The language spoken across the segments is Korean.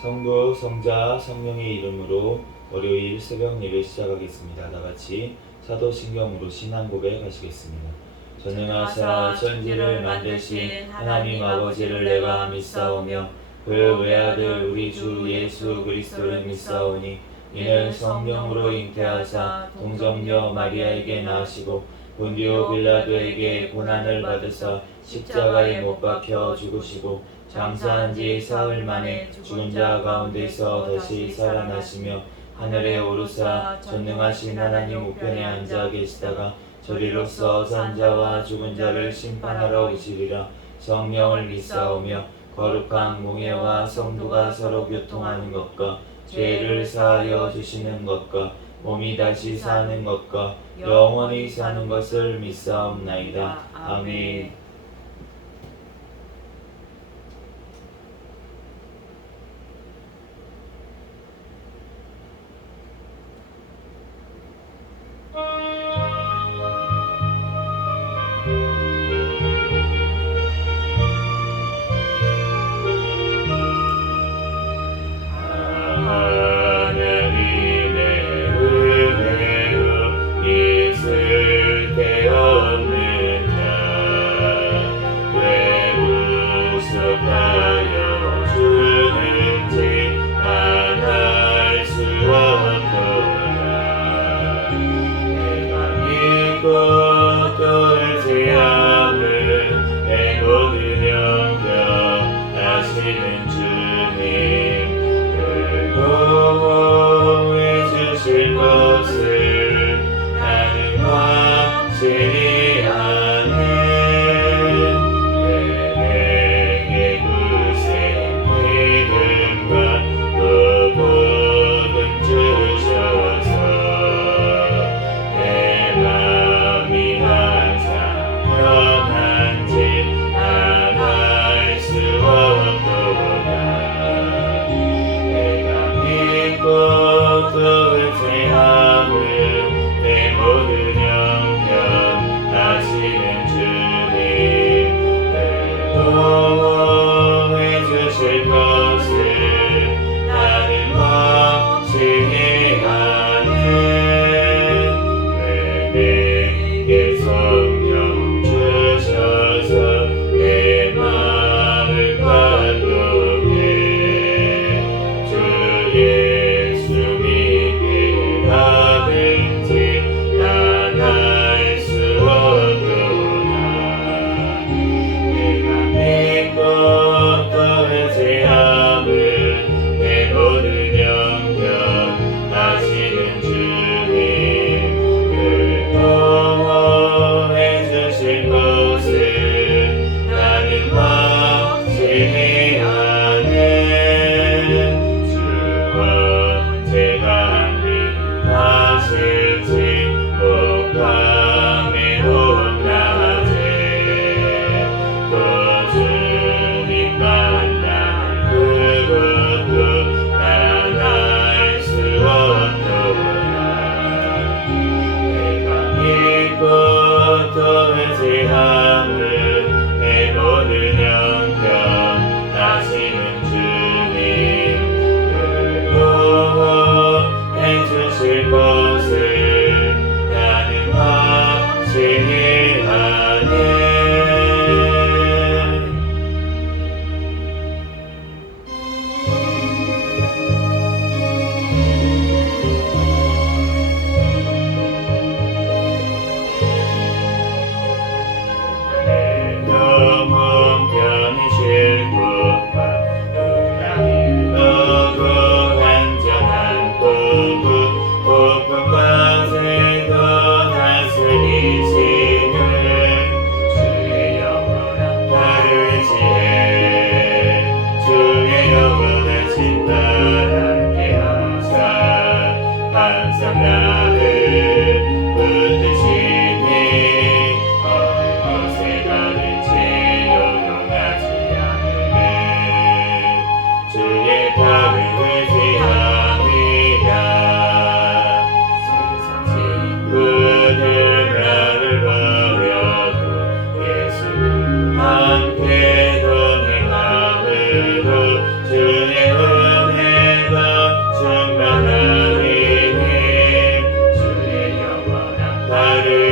성부, 성자, 성령의 이름으로 월요일 새벽 예배 시작하겠습니다. 다같이 사도신경으로 신앙 고백하시겠습니다. 전능하사 천지를 만드신 하나님 아버지를 내가 믿사오며 그 외아들 우리 주 예수 그리스도를 믿사오니 이는 성령으로 잉태하사 동정녀 마리아에게 낳으시고 본디오 빌라도에게 고난을 받으사 십자가에 못 박혀 죽으시고 장사한 지 사흘 만에 죽은 자 가운데서 다시 살아나시며 하늘에 오르사 전능하신 하나님 우편에 앉아 계시다가 저리로서 산자와 죽은 자를 심판하러 오시리라. 성령을 믿사오며 거룩한 몽예와 성도가 서로 교통하는 것과 죄를 사하여 주시는 것과 몸이 다시 사는 것과 영원히 사는 것을 믿사옵나이다. 아멘.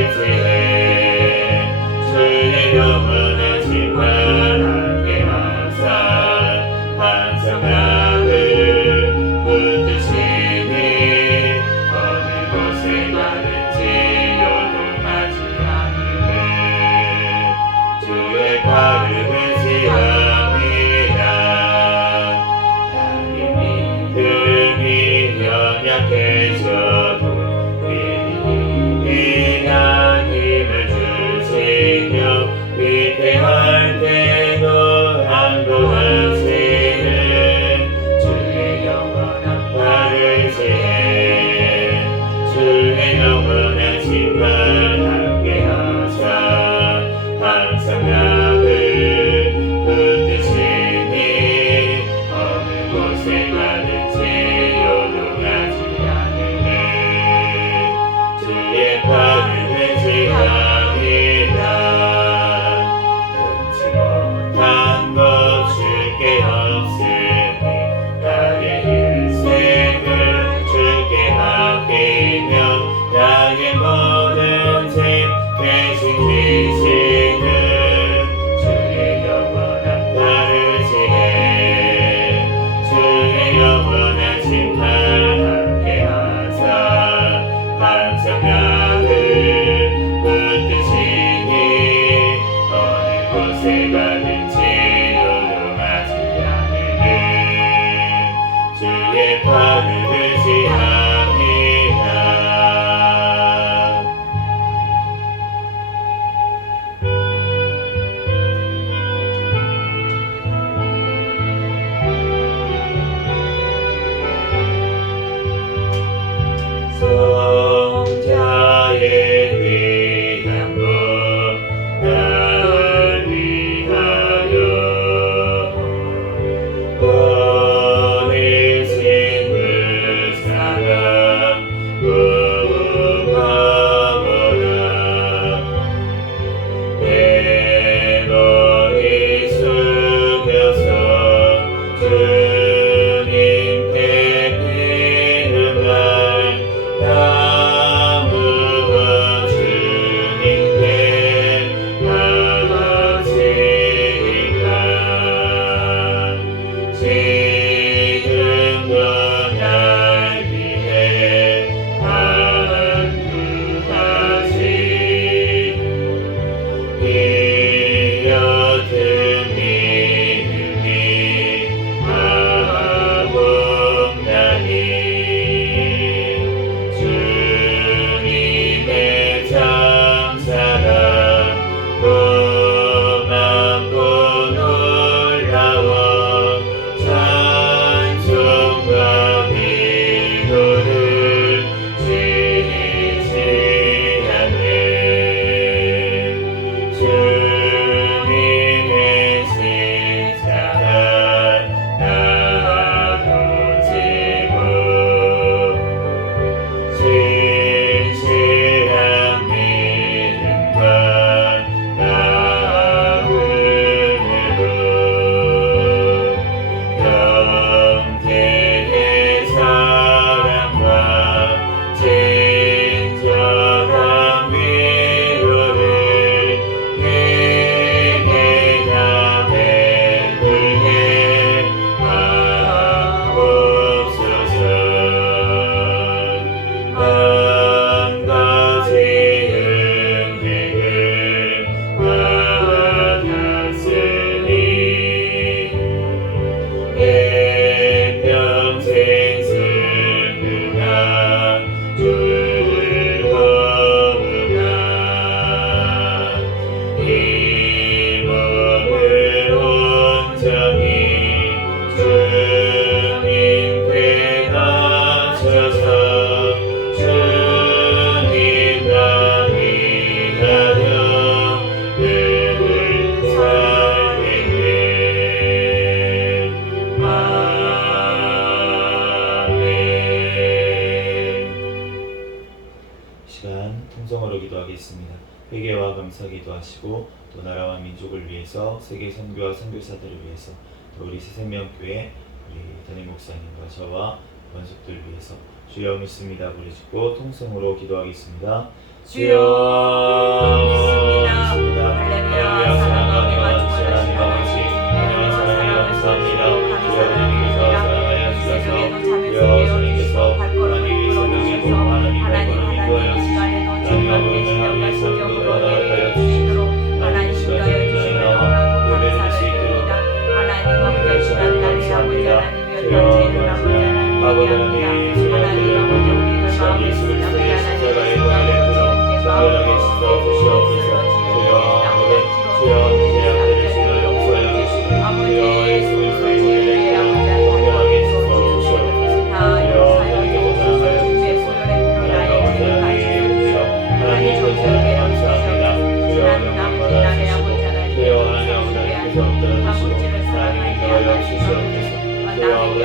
의지해 주의 영원한 심판 함께 하사 반성함을 붙드시니 어느 곳에 가든지 요동하지 않으면 주의 팔을 의지함이라 나의 믿음이 연약해져도 위대한 힘을 주시며 위대할 때도 안도하시는 주의 영원한 팔을 지해 주의 영원한 심판 함께 하사 항상 나를 붙드시니 어느 곳에 가든지 요동하지 않으면 주의 팔을 의지함이라 끊지 못한 것 줄게 없으니 나의 일생을 주께 맡기며 나의 모든 짐 대신 지시는 주의 영원한 팔을 지해 주의 영원한 심판 함께 하사 항상 나를 붙드시니 어느 곳에 가든지 요동하지 않으면 주의 팔을 의지함이라 성자의 위한 것 나를 위하여 보내신 그 사랑 고마워라 내 머리 숙여서 주님께 비는 날 나무와 주님께 나아지니까 지금도 날 위해 간구하시는 이 옅은 믿음이 아옵나니 주님의 참사랑 고맙고 놀라워 찬송과 기도를 지시하네 주님의 신사랑 나도 지고 진실한 믿음과 나음으로 영생의 사랑과 친절한 위로를 내게 다 베풀게 하옵소서 한 가지 은혜를 받았으니 내 평생 슬프나 즐거우나 이 몸을 온전히 주님께 바쳐서 주님 나 위하여 늘 살겠네 아멘. 시간 통성으로 기도하겠습니다. 회개와 감사 기도하시고 또 나라와 민족을 위해서 세계 선교와 선교사들을 위해서 또 우리 새생명교회 우리 담임 목사님과 저와 권속들 위해서 주여 믿습니다 부르짖고 통성으로 기도하겠습니다. 주여 믿습니다. 할렐루야. 사랑과 은혜가 주시는 하나님 아버지, 은혜와 사랑에 감사합니다. 주여 하나님께서 사랑하여 주셔서 주여 주님께서 하나님 이 새벽에 또 하나님 발걸음을 인도하여 주시고 하나님 아버지 하나님의 삶으로 나아가여 주시고 하나님 시간에 예배를 수 있도록 하나님 아버지 시간 날이 아버지 하나님이여 아버지 하나님 예수 그리스도의 십자가의 보혈의 피로 정결하게 씻어 주시옵소서. 주여 모든 죄악들을 주여 용서하여 주시고 주여 예수 그리스도의 보혈의 피로 정결하게 씻어 주시옵소서. 주여 하나님께서 사랑하여 주시옵소서. 하나님 아버지 하나님의 주여 하나님 전체를 감사합니다. 주여 영광받아 주시고 주여 하나님 아버지께서 엎드려 주시고 하나님 인도하여 주시옵소서. 주여 하나님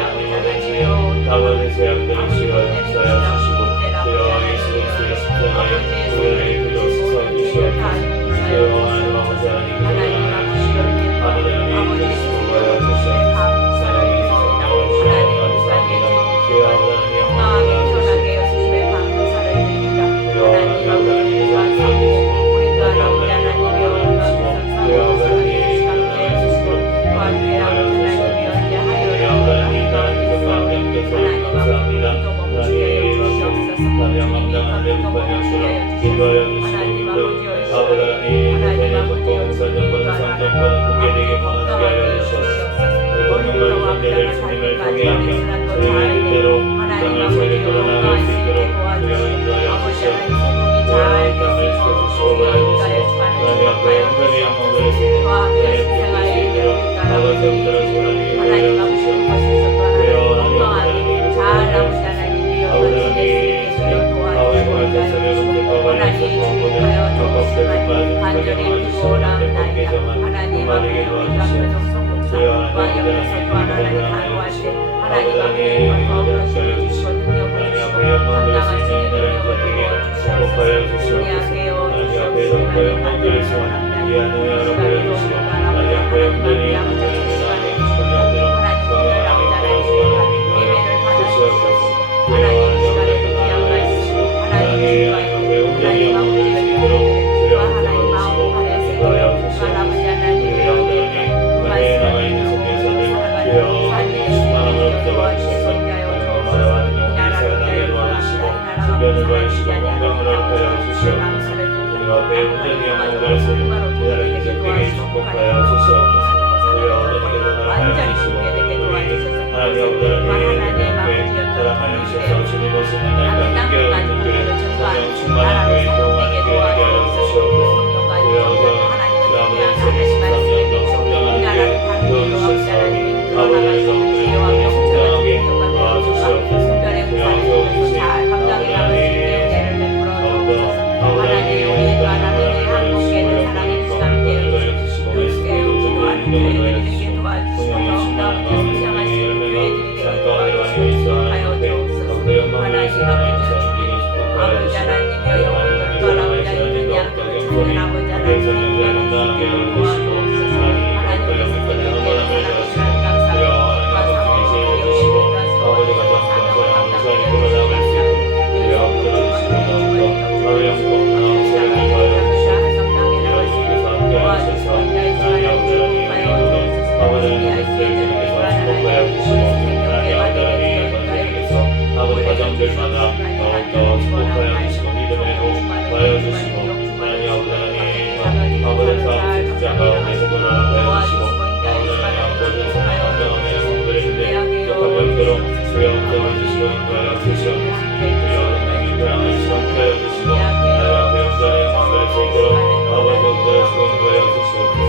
아버지 죄악들을 주여 용서하여 주시고 주여 예수 그리스도의 십자가의 보혈의 피로 씻어 주시옵소서. 주여 하나님 아버지 하나님께서 사랑하시고 아버지 하나님 주시옵소서. 사랑해 주셔서 감사합니다. 주여 아버지 하나님 영광을 주시고 주여 하나님 아버지 하나님께서 함께해 주시고 하나님 아버지 하나님께서 주시고 주여 아버지 하나님 일어나여 주시고 인도하여 주시옵소서. 주여 아버지 하나님께서 함께해서 감사합니다. 하나님 감당한 내 부활 역시로 인도하여 주시고 아버지 하나님 대전의 정권 공산정권 상정권 공개되게 강화되게 하여 주시옵소서. 대통령과 유전자를 주님을 통해 하며 주님의 뜻대로 땅을 살리도록 나아갈 수 있도록 주여 인도하여 주시옵소서. 주여 땅을 지켜주시고 보여주시고 하나님 앞에 온전히 영광을 수 있는 내 피할 수 있도록 아버지 엎드려 주하나님 인도하여 주시옵소서.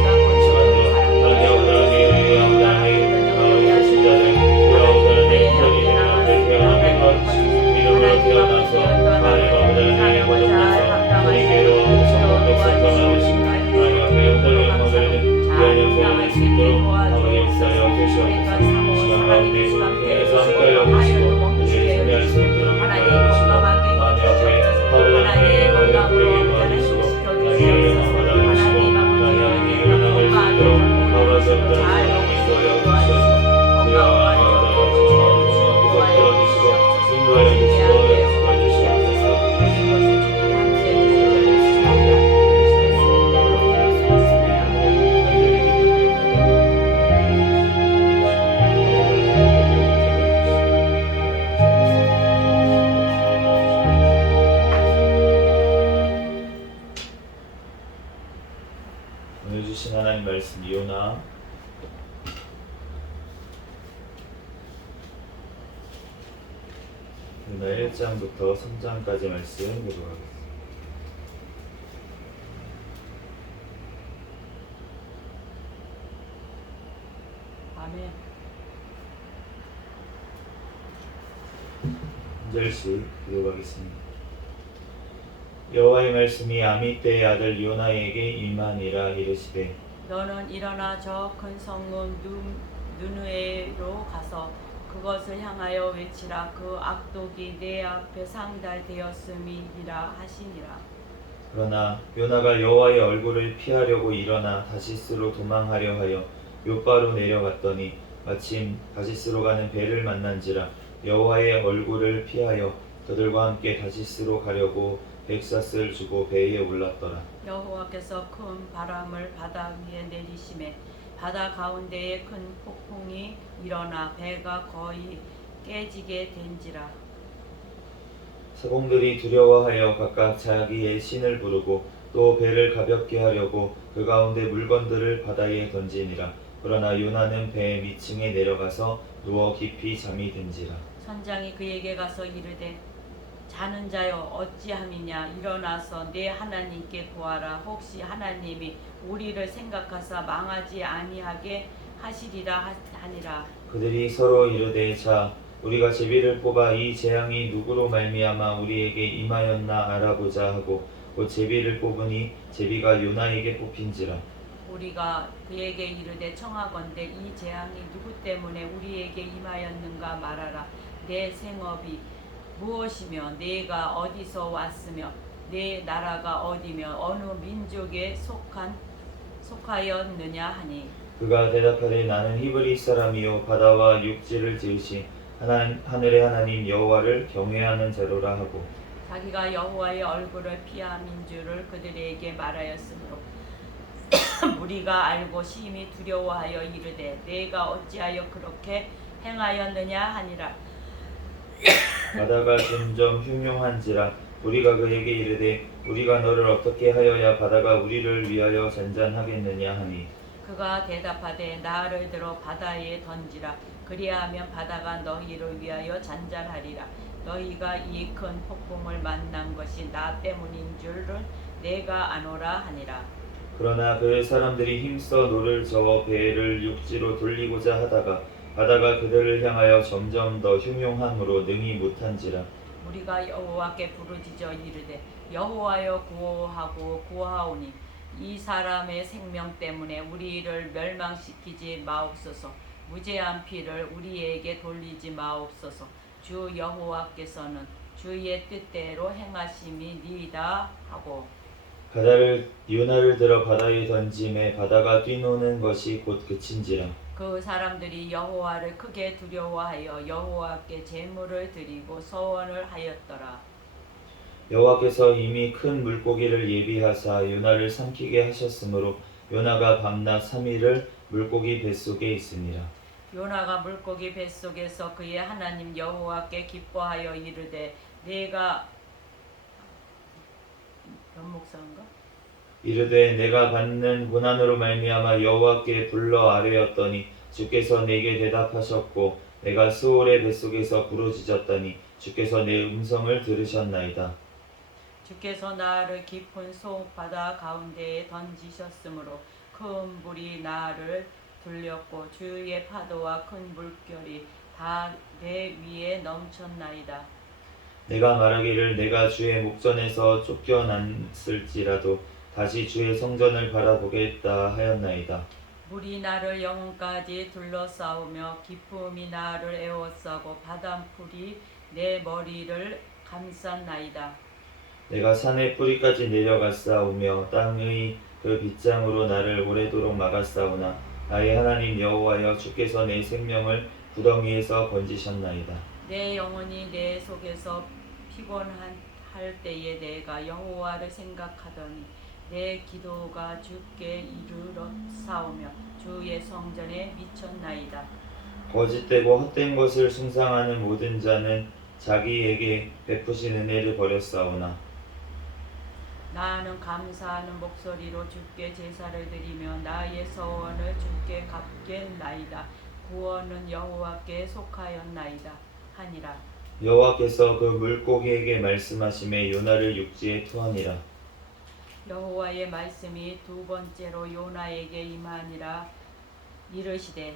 주여 하나님 아버지 오늘 주신 하나님 말씀 요나 요나 1장부터 3장까지 말씀 교독하겠습니다. 아멘. 한 절씩 교독하겠습니다. 여호와의 말씀이 아미떼의 아들 요나에게 임하니라. 이르시되 너는 일어나 저 큰 성읍 느느웨로 가서 그것을 향하여 외치라. 그 악독이 내 앞에 상달되었음이니라 하시니라. 그러나 요나가 여호와의 얼굴을 피하려고 일어나 다시스로 도망하려 하여 욥바로 내려갔더니 마침 다시스로 가는 배를 만난지라. 여호와의 얼굴을 피하여 그들과 함께 다시스로 가려고 백사스를 주고 배에 올랐더라. 여호와께서 큰 바람을 바다 위에 내리심에 바다 가운데에 큰 폭풍이 일어나 배가 거의 깨지게 된지라. 사공들이 두려워하여 각각 자기의 신을 부르고 또 배를 가볍게 하려고 그 가운데 물건들을 바다에 던지니라. 그러나 요나는 배 밑층에 내려가서 누워 깊이 잠이 든지라. 선장이 그에게 가서 이르되 자는 자여 어찌함이냐. 일어나서 내 하나님께 구하라. 혹시 하나님이 우리를 생각하사 망하지 아니하게 하시리라 하니라. 그들이 서로 이르되 자 우리가 제비를 뽑아 이 재앙이 누구로 말미암아 우리에게 임하였나 알아보자 하고 곧 제비를 뽑으니 제비가 요나에게 뽑힌지라. 우리가 그에게 이르되 청하건대 이 재앙이 누구 때문에 우리에게 임하였는가 말하라. 내 생업이 무엇이며 내가 어디서 왔으며 내 나라가 어디며 어느 민족에 속하였느냐 하니. 그가 대답하되 나는 히브리 사람이요 바다와 육지를 지으신 하늘의 하나님 여호와를 경외하는 자로라 하고 자기가 여호와의 얼굴을 피함인 줄을 그들에게 말하였으므로 무리가 알고 심히 두려워하여 이르되 내가 어찌하여 그렇게 행하였느냐 하니라. 바다가 점점 흉흉한지라. 우리가 그에게 이르되 우리가 너를 어떻게 하여야 바다가 우리를 위하여 잔잔하겠느냐 하니 그가 대답하되 나를 들어 바다에 던지라. 그리하면 바다가 너희를 위하여 잔잔하리라. 너희가 이 큰 폭풍을 만난 것이 나 때문인 줄은 내가 아노라 하니라. 그러나 그 사람들이 힘써 노를 저어 배를 육지로 돌리고자 하다가 바다가 그들을 향하여 점점 더 흉흉함으로 능히 못한지라. 우리가 여호와께 부르짖어 이르되 여호와여 구하고 구하오니 이 사람의 생명 때문에 우리를 멸망시키지 마옵소서. 무죄한 피를 우리에게 돌리지 마옵소서. 주 여호와께서는 주의 뜻대로 행하심이니이다 하고 요나를 들어 바다에 던짐에 바다가 뛰노는 것이 곧 그친지라. 그 사람들이 여호와를 크게 두려워하여 여호와께 제물을 드리고 서원을 하였더라. 여호와께서 이미 큰 물고기를 예비하사 요나를 삼키게 하셨으므로 요나가 밤낮 3일을 물고기 뱃속에 있으니라. 요나가 물고기 뱃속에서 그의 하나님 여호와께 기뻐하여 이르되 내가 변목사인가? 이르되 내가 받는 고난으로 말미암아 여호와께 불러 아뢰었더니 주께서 내게 대답하셨고 내가 수올의 뱃속에서 부르짖었더니 주께서 내 음성을 들으셨나이다. 주께서 나를 깊은 속 바다 가운데에 던지셨으므로 큰 물이 나를 돌렸고 주의 파도와 큰 물결이 다 내 위에 넘쳤나이다. 내가 말하기를 내가 주의 목전에서 쫓겨났을지라도 다시 주의 성전을 바라보겠다 하였나이다. 물이 나를 영혼까지 둘러싸우며 기쁨이 나를 에워싸고 바닷풀이 내 머리를 감쌌나이다. 내가 산의 뿌리까지 내려갔사오며 땅의 그 빗장으로 나를 오래도록 막았사오나 나의 하나님 여호와여 주께서 내 생명을 구덩이에서 건지셨나이다. 내 영혼이 내 속에서 피곤할 때에 내가 여호와를 생각하더니 내 기도가 주께 이르렀사오며 주의 성전에 미쳤나이다. 거짓되고 헛된 것을 숭상하는 모든 자는 자기에게 베푸신 은혜를 버렸사오나 나는 감사하는 목소리로 주께 제사를 드리며 나의 서원을 주께 갚겠나이다. 구원은 여호와께 속하였나이다 하니라. 여호와께서 그 물고기에게 말씀하심에 요나를 육지에 투하니라. 여호와의 말씀이 두 번째로 요나에게 임하니라. 이르시되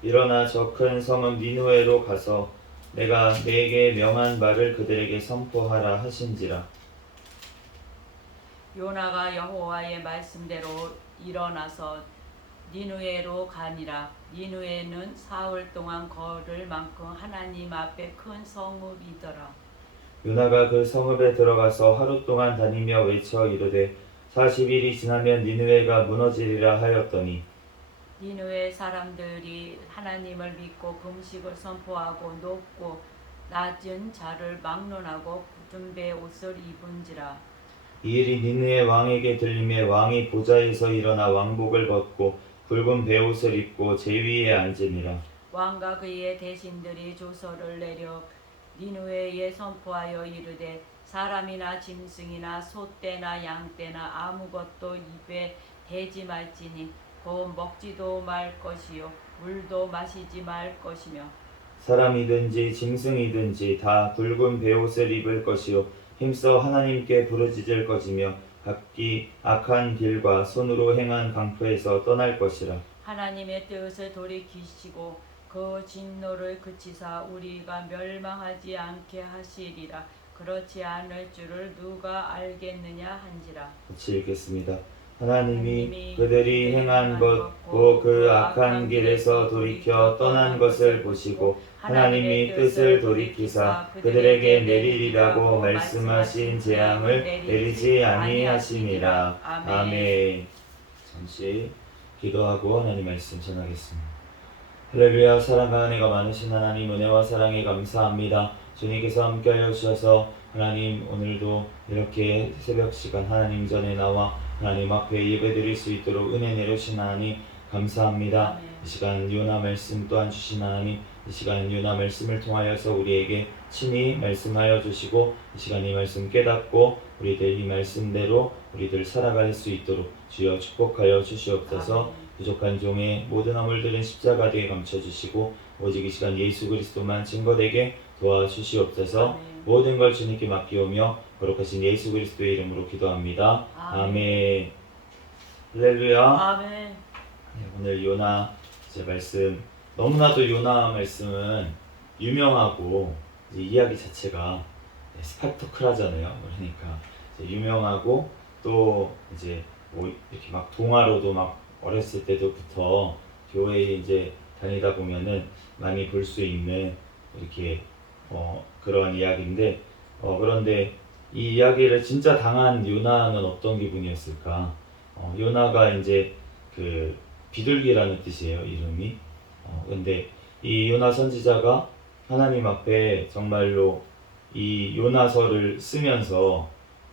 일어나 저 큰 성읍 니느웨로 가서 내가 네게 명한 말을 그들에게 선포하라 하신지라. 요나가 여호와의 말씀대로 일어나서 니느웨로 가니라. 니느웨는 사흘 동안 걸을 만큼 하나님 앞에 큰 성읍이더라. 요나가 그 성읍에 들어가서 하루 동안 다니며 외쳐 이르되 40일이 지나면 니느웨가 무너지리라 하였더니 니느웨 사람들이 하나님을 믿고 금식을 선포하고 높고 낮은 자를 막론하고 굳은 배 옷을 입은지라. 이 일이 니느웨 왕에게 들림에 왕이 보좌에서 일어나 왕복을 벗고 굵은 베옷을 입고 제위에 앉으니라. 왕과 그의 대신들이 조서를 내려 니느웨에 선포하여 이르되 사람이나 짐승이나 소떼나 양떼나 아무것도 입에 대지 말지니 곧 먹지도 말 것이요 물도 마시지 말 것이며 사람이든지 짐승이든지 다 굵은 베옷을 입을 것이요 힘써 하나님께 부르짖을 것이며 각기 악한 길과 손으로 행한 강포에서 떠날 것이라. 하나님의 뜻을 돌이키시고 그 진노를 그치사 우리가 멸망하지 않게 하시리라. 그렇지 않을 줄을 누가 알겠느냐 한지라. 같이 읽겠습니다. 하나님이 그들이 행한 것 곧 그 악한 길에서 돌이켜 떠난 것을 보시고 하나님이 뜻을 돌이키사 그들에게 내리리라고 말씀하신 재앙을 내리지 아니하시니라. 아멘. 잠시 기도하고 하나님 말씀 전하겠습니다. 할렐루야. 사랑과 은혜가 많으신 하나님, 은혜와 사랑에 감사합니다. 주님께서 함께하여 주셔서 하나님 오늘도 이렇게 새벽 시간 하나님 전에 나와 하나님 앞에 예배드릴 수 있도록 은혜 내려주신 하나님 감사합니다. 아멘. 이 시간 요나 말씀 또한 주신 하나님, 이 시간 요나 말씀을 통하여서 우리에게 친히 말씀하여 주시고 이 시간 이 말씀 깨닫고 우리들 이 말씀대로 우리들 살아갈 수 있도록 주여 축복하여 주시옵소서. 아멘. 부족한 종의 모든 허물들은 십자가 뒤에 감춰주시고 오직 이 시간 예수 그리스도만 증거되게 도와주시옵소서. 아멘. 모든 걸 주님께 맡기오며 거룩하신 예수 그리스도의 이름으로 기도합니다. 아멘. 할렐루야. 아멘. 네, 오늘 요나 이제 말씀, 너무나도 요나 말씀은 유명하고 이제 이야기 자체가 스펙터클하잖아요. 그러니까 이제 유명하고 또 이제 뭐 이렇게 막 동화로도 막 어렸을 때부터 교회에 이제 다니다 보면은 많이 볼 수 있는 이렇게 그런 이야기인데 그런데 이 이야기를 진짜 당한 요나는 어떤 기분이었을까? 요나가 이제 그 비둘기라는 뜻이에요, 이름이. 근데 이 요나 선지자가 하나님 앞에 정말로 이 요나서를 쓰면서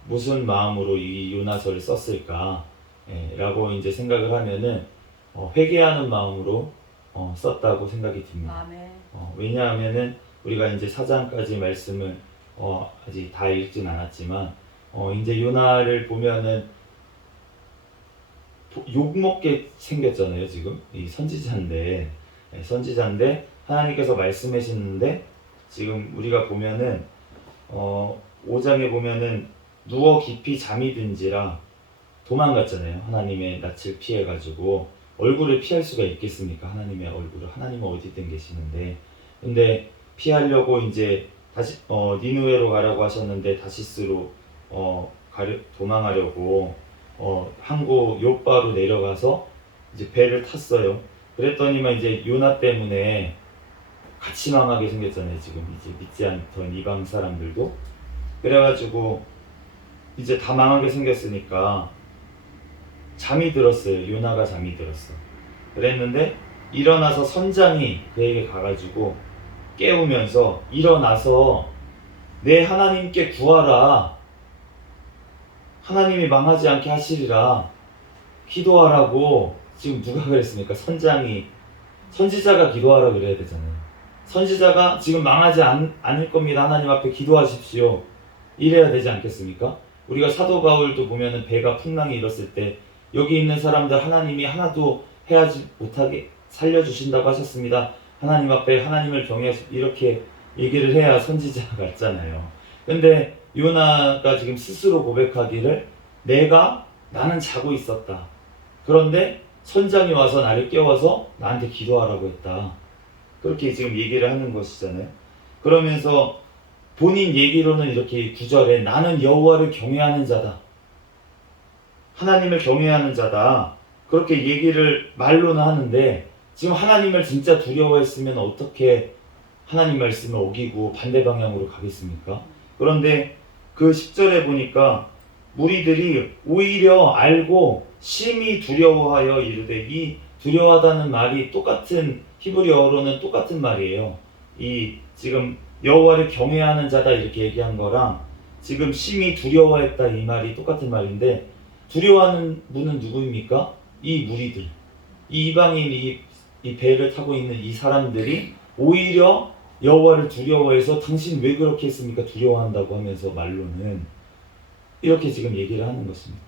무슨 마음으로 이 요나서를 썼을까? 라고 이제 생각을 하면은 회개하는 마음으로 썼다고 생각이 듭니다. 아멘. 왜냐하면은 우리가 이제 4장까지 말씀을 아직 다 읽진 않았지만 이제 요나를 보면은 욕먹게 생겼잖아요. 지금 이 선지자인데 하나님께서 말씀하시는데 지금 우리가 보면은 5장에 보면은 누워 깊이 잠이 든지라 도망갔잖아요. 하나님의 낯을 피해가지고. 얼굴을 피할 수가 있겠습니까? 하나님의 얼굴을. 하나님은 어디든 계시는데. 근데 피하려고 이제 다시 니느웨로 가라고 하셨는데 다시스로 도망하려고 항구 요바로 내려가서 이제 배를 탔어요. 그랬더니만 이제 요나 때문에 같이 망하게 생겼잖아요. 지금 이제 믿지 않던 이방 사람들도. 그래가지고 이제 다 망하게 생겼으니까 잠이 들었어요. 요나가 잠이 들었어. 그랬는데 일어나서 선장이 그에게 가가지고 깨우면서 일어나서 내 하나님께 구하라. 하나님이 망하지 않게 하시리라. 기도하라고. 지금 누가 그랬습니까? 선지자가 기도하라 그래야 되잖아요. 선지자가 지금 망하지 않을 겁니다. 하나님 앞에 기도하십시오. 이래야 되지 않겠습니까? 우리가 사도 바울도 보면은 배가 풍랑이 일었을 때 여기 있는 사람들 하나님이 하나도 해하지 못하게 살려주신다고 하셨습니다. 하나님 앞에 하나님을 경외해서 이렇게 얘기를 해야 선지자가 같잖아요. 근데 요나가 지금 스스로 고백하기를 나는 자고 있었다. 그런데 선장이 와서 나를 깨워서 나한테 기도하라고 했다. 그렇게 지금 얘기를 하는 것이잖아요. 그러면서 본인 얘기로는 이렇게 9절에 나는 여호와를 경외하는 자다. 하나님을 경외하는 자다. 그렇게 얘기를 말로는 하는데 지금 하나님을 진짜 두려워했으면 어떻게 하나님 말씀을 어기고 반대 방향으로 가겠습니까? 그런데 그 10절에 보니까 무리들이 오히려 알고 심히 두려워하여 이르되, 이 두려워하다는 말이 똑같은 히브리어로는 똑같은 말이에요. 이 지금 여호와를 경외하는 자다 이렇게 얘기한 거랑 지금 심히 두려워했다 이 말이 똑같은 말인데, 두려워하는 분은 누구입니까? 이 무리들, 이 이방인, 이 배를 타고 있는 이 사람들이 오히려 여호와를 두려워해서 당신 왜 그렇게 했습니까? 두려워한다고 하면서 말로는 이렇게 지금 얘기를 하는 것입니다.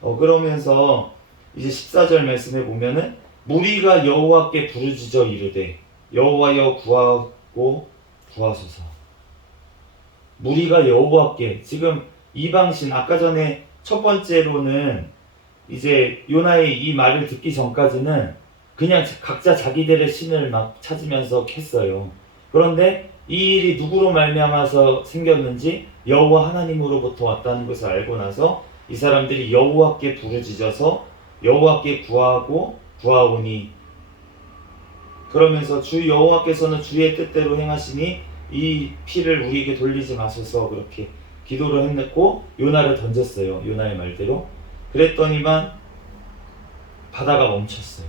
그러면서 이제 14절 말씀에 보면은 무리가 여호와께 부르짖어 이르되 여호와여 구하고 구하소서. 무리가 여호와께, 지금 이방신, 아까 전에 첫 번째로는 이제 요나의 이 말을 듣기 전까지는 그냥 각자 자기들의 신을 막 찾으면서 했어요. 그런데 이 일이 누구로 말미암아서 생겼는지 여호와 하나님으로부터 왔다는 것을 알고 나서 이 사람들이 여호와께 부르짖어서 여호와께 구하고 구하오니, 그러면서 주 여호와께서는 주의 뜻대로 행하시니 이 피를 우리에게 돌리지 마소서, 그렇게 기도를 했고 요나를 던졌어요. 요나의 말대로. 그랬더니만 바다가 멈췄어요.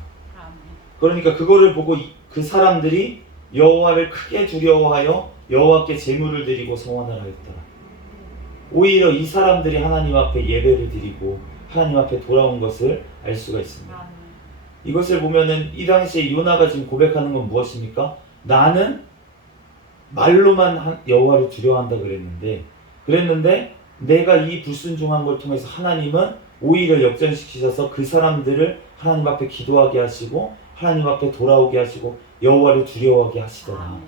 그러니까 그거를 보고 그 사람들이 여호와를 크게 두려워하여 여호와께 제물을 드리고 성원을 하였더라. 오히려 이 사람들이 하나님 앞에 예배를 드리고 하나님 앞에 돌아온 것을 알 수가 있습니다. 이것을 보면은 이 당시에 요나가 지금 고백하는 건 무엇입니까? 나는 말로만 여호와를 두려워한다 그랬는데 내가 이 불순종한 걸 통해서 하나님은 오히려 역전시키셔서 그 사람들을 하나님 앞에 기도하게 하시고 하나님 앞에 돌아오게 하시고 여호와를 두려워하게 하시더라. 아멘.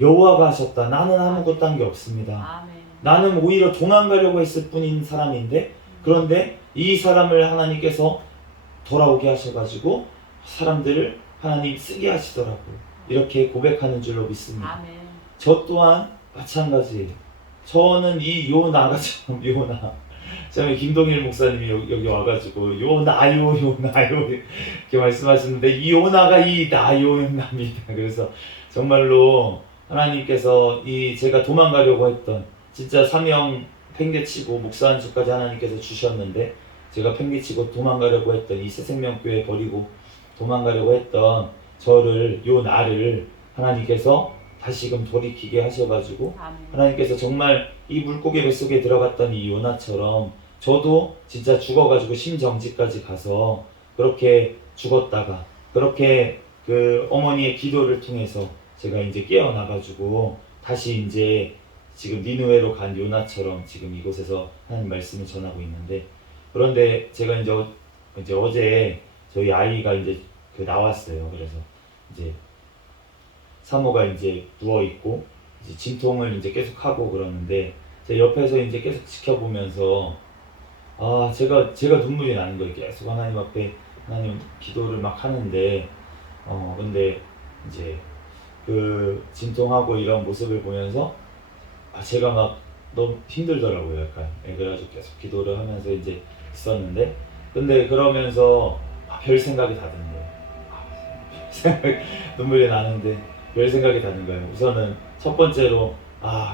여호와가 하셨다. 나는 아무것도 한 게 없습니다. 아멘. 나는 오히려 도망가려고 했을 뿐인 사람인데, 그런데 이 사람을 하나님께서 돌아오게 하셔가지고 사람들을 하나님 쓰게 하시더라고요. 이렇게 고백하는 줄로 믿습니다. 아멘. 저 또한 마찬가지예요. 저는 이 요나가처럼 요나, 처음에 김동일 목사님이 여기 와가지고 요나요 이렇게 말씀하시는데, 이 요나가 이 나요남이다. 그래서 정말로 하나님께서 제가 도망가려고 했던, 진짜 사명 팽개치고 목사 안수까지 하나님께서 주셨는데 제가 팽개치고 도망가려고 했던, 이 새생명교회 버리고 도망가려고 했던 나를 하나님께서 다시금 돌이키게 하셔가지고, 아멘. 하나님께서 정말 이 물고기 뱃속에 들어갔던 이 요나처럼 저도 진짜 죽어가지고 심정지까지 가서 그렇게 죽었다가, 그렇게 그 어머니의 기도를 통해서 제가 이제 깨어나가지고 다시 이제 지금 니느웨로 간 요나처럼 지금 이곳에서 하나님 말씀을 전하고 있는데, 그런데 제가 이제 어제 저희 아이가 이제 나왔어요. 그래서 이제 사모가 이제 누워 있고 이제 진통을 이제 계속 하고 그러는데, 제 옆에서 이제 계속 지켜보면서 제가 눈물이 나는 거예요. 계속 하나님 앞에 하나님 기도를 막 하는데, 근데 이제 그 진통하고 이런 모습을 보면서 제가 막 너무 힘들더라고요. 약간. 그래가지고 계속 기도를 하면서 이제 있었는데, 근데 그러면서 별 생각이 다 드는 거예요. 눈물이 나는데 별 생각이 나는 거예요. 우선은 첫 번째로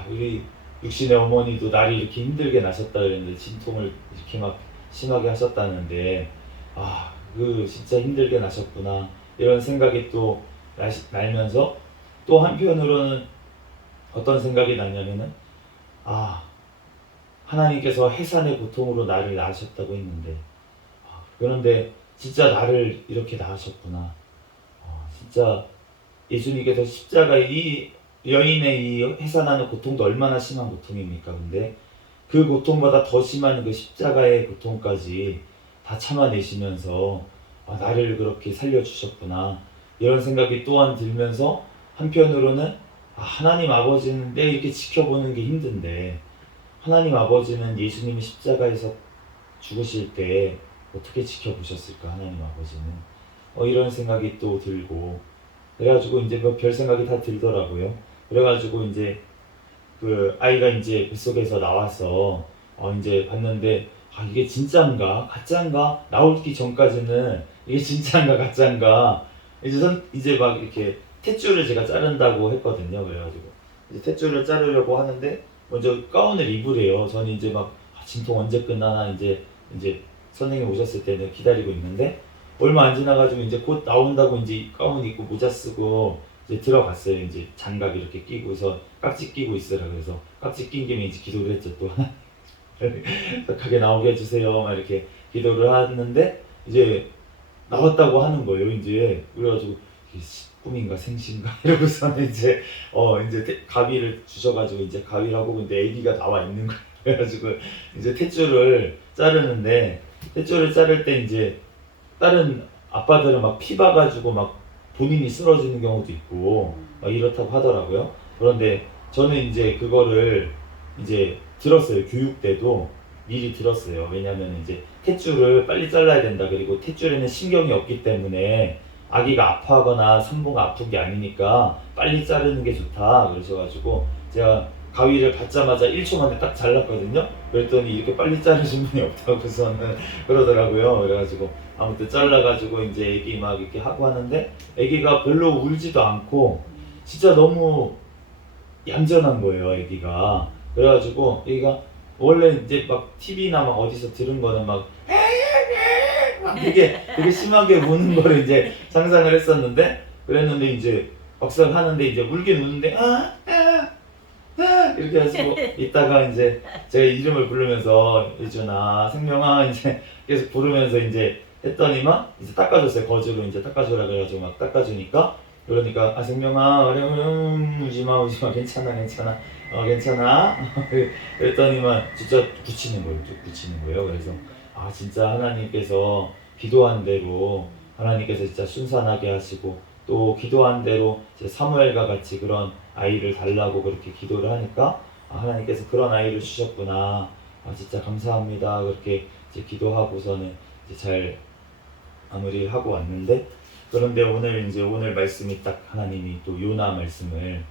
우리 육신의 어머니도 나를 이렇게 힘들게 나셨다 그랬는데 진통을 이렇게 막 심하게 하셨다는데 진짜 힘들게 나셨구나, 이런 생각이 또 날면서, 또 한편으로는 어떤 생각이 나냐면은 하나님께서 해산의 고통으로 나를 낳으셨다고 했는데 그런데 진짜 나를 이렇게 낳으셨구나. 진짜 예수님께서 십자가의 이 여인의 이 해산하는 고통도 얼마나 심한 고통입니까? 근데 그 고통보다 더 심한 그 십자가의 고통까지 다 참아내시면서 나를 그렇게 살려주셨구나 이런 생각이 또한 들면서 한편으로는 하나님 아버지는 내 이렇게 지켜보는 게 힘든데 하나님 아버지는 예수님이 십자가에서 죽으실 때 어떻게 지켜보셨을까 하나님 아버지는 이런 생각이 또 들고 그래가지고 이제 뭐 별 생각이 다 들더라고요. 그래가지고 이제 그 아이가 이제 뱃속에서 나와서 이제 봤는데 이게 진짜인가 가짜인가 나오기 전까지는 이게 진짜인가 가짜인가 이제 막 이렇게 탯줄을 제가 자른다고 했거든요. 그래가지고 이제 탯줄을 자르려고 하는데 먼저 가운을 입으래요. 저는 이제 막 진통 언제 끝나나 이제 선생님 오셨을 때는 기다리고 있는데 얼마 안 지나가지고 이제 곧 나온다고 이제 가운 입고 모자 쓰고 이제 들어갔어요. 이제 장갑 이렇게 끼고서 깍지 끼고 있으라 그래서 깍지 낀 김에 이제 기도를 했죠 또. 가게 나오게 해주세요. 막 이렇게 기도를 하는데 이제 나왔다고 하는 거예요. 이제 그래가지고 이게 꿈인가 생신가 이러고서는 이제 가위를 주셔가지고 이제 가위라고 근데 아기가 나와 있는 거예요. 그래가지고 이제 탯줄을 자르는데 탯줄을 자를 때 이제 다른 아빠들은 막 피 봐가지고 막 본인이 쓰러지는 경우도 있고 막 이렇다고 하더라고요. 그런데 저는 이제 그거를 이제 들었어요. 교육 때도 미리 들었어요. 왜냐하면 이제 탯줄을 빨리 잘라야 된다. 그리고 탯줄에는 신경이 없기 때문에 아기가 아파하거나 산모가 아픈 게 아니니까 빨리 자르는 게 좋다. 그러셔가지고 제가 가위를 받자마자 1초 만에 딱 잘랐거든요. 그랬더니 이렇게 빨리 자르신 분이 없다고서는 그러더라고요. 그래가지고 아무튼 잘라가지고 이제 애기 막 이렇게 하고 하는데 애기가 별로 울지도 않고 진짜 너무 얌전한 거예요. 애기가. 그래가지고 애기가 원래 이제 막 TV나 막 어디서 들은 거는 막 되게 심하게 우는 거를 이제 상상을 했었는데 그랬는데 이제 막상 하는데 이제 울긴 우는데 이렇게 하시고 있다가 이제 제가 이름을 부르면서 예준아 생명아 이제 계속 부르면서 이제 했더니만 이제 닦아줬어요. 거즈로 이제 닦아주라 그래가지고 막 닦아주니까 그러니까 생명아 우지마 괜찮아 괜찮아 그랬더니만 진짜 붙이는 거예요. 쭉 붙이는 거예요. 그래서 진짜 하나님께서 기도한 대로 하나님께서 진짜 순산하게 하시고 또 기도한 대로 사무엘과 같이 그런 아이를 달라고 그렇게 기도를 하니까 하나님께서 그런 아이를 주셨구나. 진짜 감사합니다. 그렇게 이제 기도하고서는 이제 잘 마무리를 하고 왔는데 그런데 오늘 말씀이 딱 하나님이 또 요나 말씀을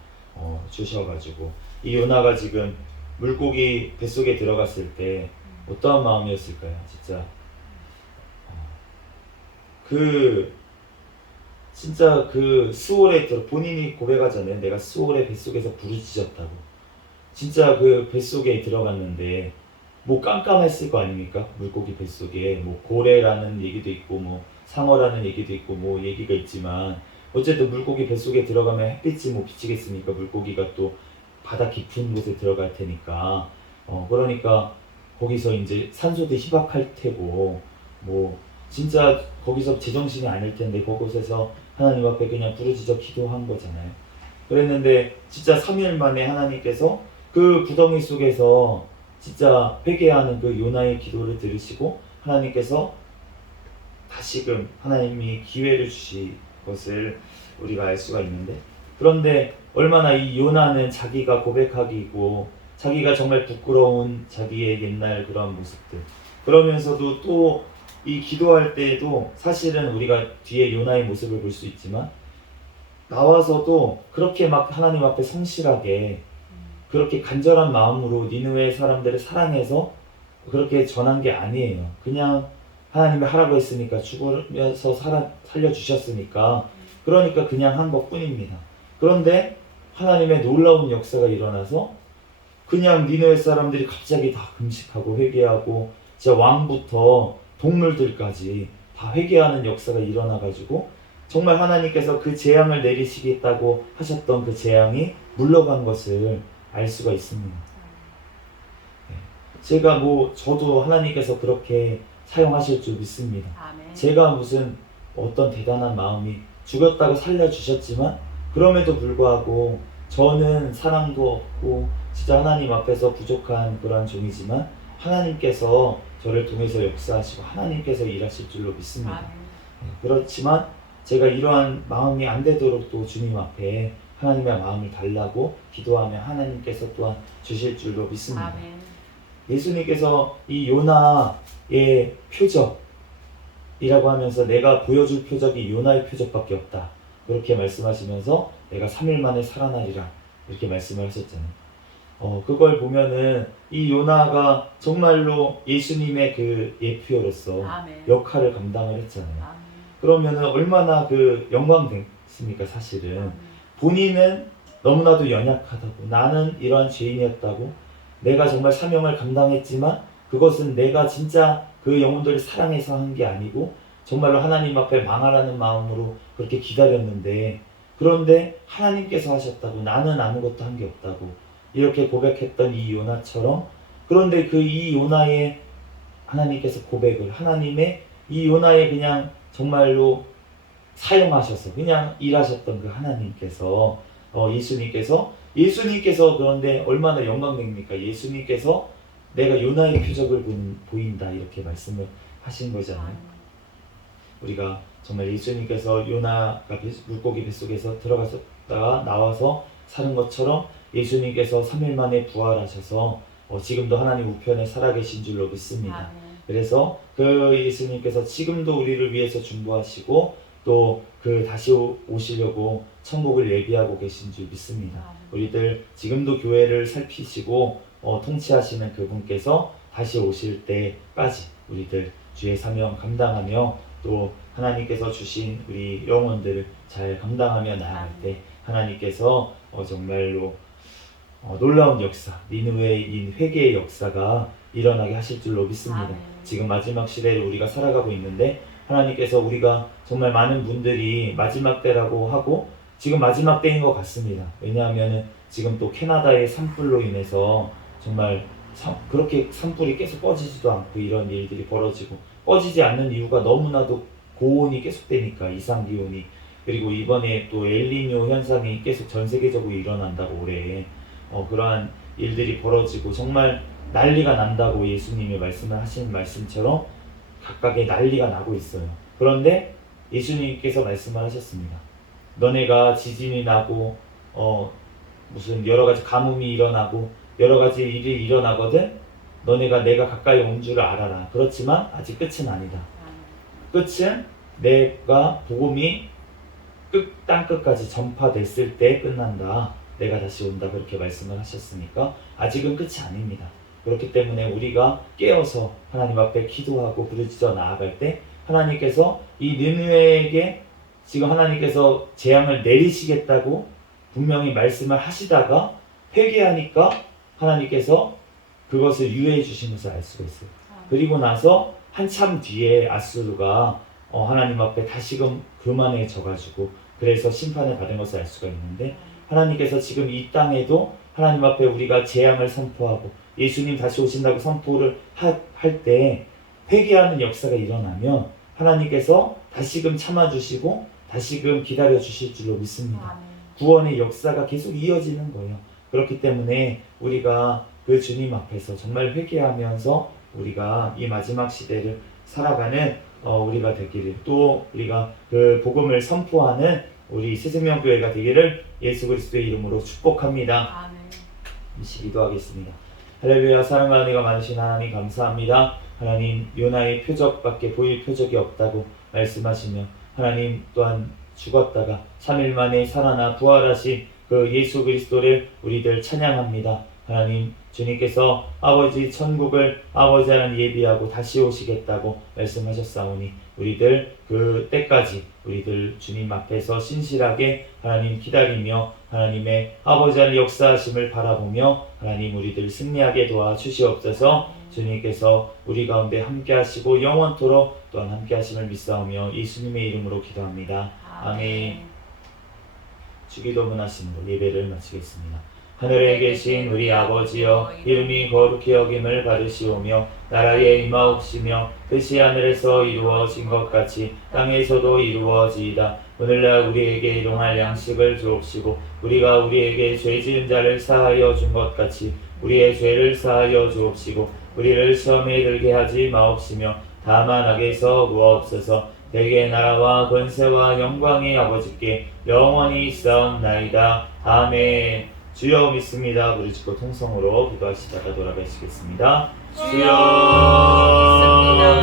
주셔가지고 이 요나가 지금 물고기 뱃속에 들어갔을 때 어떠한 마음이었을까요? 진짜 진짜 그 수월에 본인이 고백하잖아요. 내가 수월의 뱃속에서 부르짖었다고. 진짜 그 뱃속에 들어갔는데 뭐 깜깜했을 거 아닙니까? 물고기 뱃속에 뭐 고래라는 얘기도 있고 뭐 상어라는 얘기도 있고 뭐 얘기가 있지만 어쨌든 물고기 뱃속에 들어가면 햇빛이 뭐 비치겠습니까? 물고기가 또 바다 깊은 곳에 들어갈 테니까 그러니까 거기서 이제 산소도 희박할 테고 뭐 진짜 거기서 제정신이 아닐 텐데 그곳에서 하나님 앞에 그냥 부르짖어 기도한 거잖아요. 그랬는데 진짜 3일 만에 하나님께서 그 구덩이 속에서 진짜 회개하는 그 요나의 기도를 들으시고 하나님께서 다시금 하나님이 기회를 주신 것을 우리가 알 수가 있는데 그런데 얼마나 이 요나는 자기가 고백하기고 자기가 정말 부끄러운 자기의 옛날 그런 모습들 그러면서도 또 이 기도할 때에도 사실은 우리가 뒤에 요나의 모습을 볼 수 있지만 나와서도 그렇게 막 하나님 앞에 성실하게 그렇게 간절한 마음으로 니느웨 사람들을 사랑해서 그렇게 전한 게 아니에요. 그냥 하나님이 하라고 했으니까 죽으면서 살려주셨으니까 그러니까 그냥 한 것뿐입니다. 그런데 하나님의 놀라운 역사가 일어나서 그냥 니느웨 사람들이 갑자기 다 금식하고 회개하고 진짜 왕부터 동물들까지 다 회개하는 역사가 일어나가지고 정말 하나님께서 그 재앙을 내리시겠다고 하셨던 그 재앙이 물러간 것을 알 수가 있습니다. 제가 저도 하나님께서 그렇게 사용하실 줄 믿습니다. 아멘. 제가 무슨 어떤 대단한 마음이 죽였다고 살려주셨지만 그럼에도 불구하고 저는 사랑도 없고 진짜 하나님 앞에서 부족한 그러한 종이지만 하나님께서 저를 통해서 역사하시고 하나님께서 일하실 줄로 믿습니다. 아멘. 그렇지만 제가 이러한 마음이 안 되도록 또 주님 앞에 하나님의 마음을 달라고 기도하며 하나님께서 또한 주실 줄로 믿습니다. 아멘. 예수님께서 이 요나의 표적이라고 하면서 내가 보여줄 표적이 요나의 표적밖에 없다. 그렇게 말씀하시면서 내가 3일 만에 살아나리라 이렇게 말씀을 하셨잖아요. 그걸 보면은 이 요나가 정말로 예수님의 그 예표로서 아멘. 역할을 감당을 했잖아요. 아멘. 그러면은 얼마나 그 영광됐습니까, 사실은. 아멘. 본인은 너무나도 연약하다고, 나는 이러한 죄인이었다고, 내가 정말 사명을 감당했지만 그것은 내가 진짜 그 영혼들을 사랑해서 한 게 아니고 정말로 하나님 앞에 망하라는 마음으로 그렇게 기다렸는데, 그런데 하나님께서 하셨다고, 나는 아무것도 한 게 없다고 이렇게 고백했던 이 요나처럼, 그런데 그 이 요나의 하나님께서 고백을, 하나님의 이 요나의 그냥 정말로 사용하셔서 그냥 일하셨던 그 하나님께서 예수님께서 그런데 얼마나 영광됩니까? 예수님께서 내가 요나의 표적을 보인다 이렇게 말씀을 하신 거잖아요. 아멘. 우리가 정말 예수님께서 요나가 물고기 뱃속에서 들어갔다가 나와서 사는 것처럼 예수님께서 3일 만에 부활하셔서 지금도 하나님 우편에 살아계신 줄로 믿습니다. 아멘. 그래서 그 예수님께서 지금도 우리를 위해서 중보하시고 또 그 다시 오시려고 천국을 예비하고 계신 줄 믿습니다. 아멘. 우리들 지금도 교회를 살피시고 통치하시는 그분께서 다시 오실 때까지 우리들 주의 사명 감당하며 또 하나님께서 주신 우리 영혼들을 잘 감당하며 나아갈 때 하나님께서 정말로 놀라운 역사, 니느웨인 회개의 역사가 일어나게 하실 줄로 믿습니다. 아멘. 지금 마지막 시대를 우리가 살아가고 있는데 하나님께서 우리가 정말 많은 분들이 마지막 때라고 하고 지금 마지막 때인 것 같습니다. 왜냐하면 지금 또 캐나다의 산불로 인해서 정말 그렇게 산불이 계속 꺼지지도 않고 이런 일들이 벌어지고, 꺼지지 않는 이유가 너무나도 고온이 계속되니까, 이상기온이. 그리고 이번에 또 엘니뇨 현상이 계속 전 세계적으로 일어난다고 올해 그러한 일들이 벌어지고 정말 난리가 난다고 예수님이 말씀을 하신 말씀처럼 각각의 난리가 나고 있어요. 그런데 예수님께서 말씀을 하셨습니다. 너네가 지진이 나고 무슨 여러 가지 가뭄이 일어나고 여러 가지 일이 일어나거든. 너네가 내가 가까이 온 줄 알아라. 그렇지만 아직 끝은 아니다. 끝은 내가 복음이 땅 끝까지 전파됐을 때 끝난다. 내가 다시 온다. 그렇게 말씀을 하셨으니까 아직은 끝이 아닙니다. 그렇기 때문에 우리가 깨어서 하나님 앞에 기도하고 부르짖어 나아갈 때 하나님께서 이 니느웨에게 지금 하나님께서 재앙을 내리시겠다고 분명히 말씀을 하시다가 회개하니까 하나님께서 그것을 유예해 주신 것을 알 수가 있어요. 그리고 나서 한참 뒤에 아수르가 하나님 앞에 다시금 교만해져가지고 그래서 심판을 받은 것을 알 수가 있는데, 하나님께서 지금 이 땅에도 하나님 앞에 우리가 재앙을 선포하고 예수님 다시 오신다고 선포를 할 때 회개하는 역사가 일어나면 하나님께서 다시금 참아주시고 다시금 기다려주실 줄로 믿습니다. 구원의 역사가 계속 이어지는 거예요. 그렇기 때문에 우리가 그 주님 앞에서 정말 회개하면서 우리가 이 마지막 시대를 살아가는 우리가 되기를, 또 우리가 그 복음을 선포하는 우리 새생명교회가 되기를 예수 그리스도의 이름으로 축복합니다. 아멘. 이시 기도하겠습니다. 할렐루야. 사랑과 은혜가 많으신 하나님 감사합니다. 하나님, 요나의 표적밖에 보일 표적이 없다고 말씀하시며 하나님 또한 죽었다가 3일 만에 살아나 부활하신 그 예수 그리스도를 우리들 찬양합니다. 하나님, 주님께서 아버지 천국을 아버지 하나님 예비하고 다시 오시겠다고 말씀하셨사오니 우리들 그 때까지 우리들 주님 앞에서 신실하게 하나님 기다리며 하나님의 아버지 하나님 역사하심을 바라보며 하나님 우리들 승리하게 도와주시옵소서. 주님께서 우리 가운데 함께 하시고 영원토록 또한 함께 하심을 믿사오며 예수님의 이름으로 기도합니다. 아멘. 주기도문 하심으로 예배를 마치겠습니다. 하늘에 계신 우리 아버지여 이름이 거룩히 여김을 받으시오며 나라에 임하옵시며 뜻이 하늘에서 이루어진 것 같이 땅에서도 이루어지이다. 오늘날 우리에게 일용할 양식을 주옵시고 우리가 우리에게 죄 지은 자를 사하여 준 것 같이 우리의 죄를 사하여 주옵시고 우리를 시험에 들게 하지 마옵시며 다만 악에서 구하옵소서. 내게 나라와 권세와 영광이 아버지께 영원히 있사옵나이다. 아멘. 주여 믿습니다. 부르짖고 통성으로 기도하시다가 돌아가시겠습니다. 주여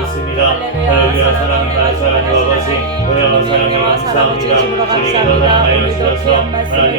믿습니다. 할렐루야. 사랑이 가사 하나님 아버지 은혜와 사랑에 감사합니다. 우리에게 더 사랑하여 주셔서 하나님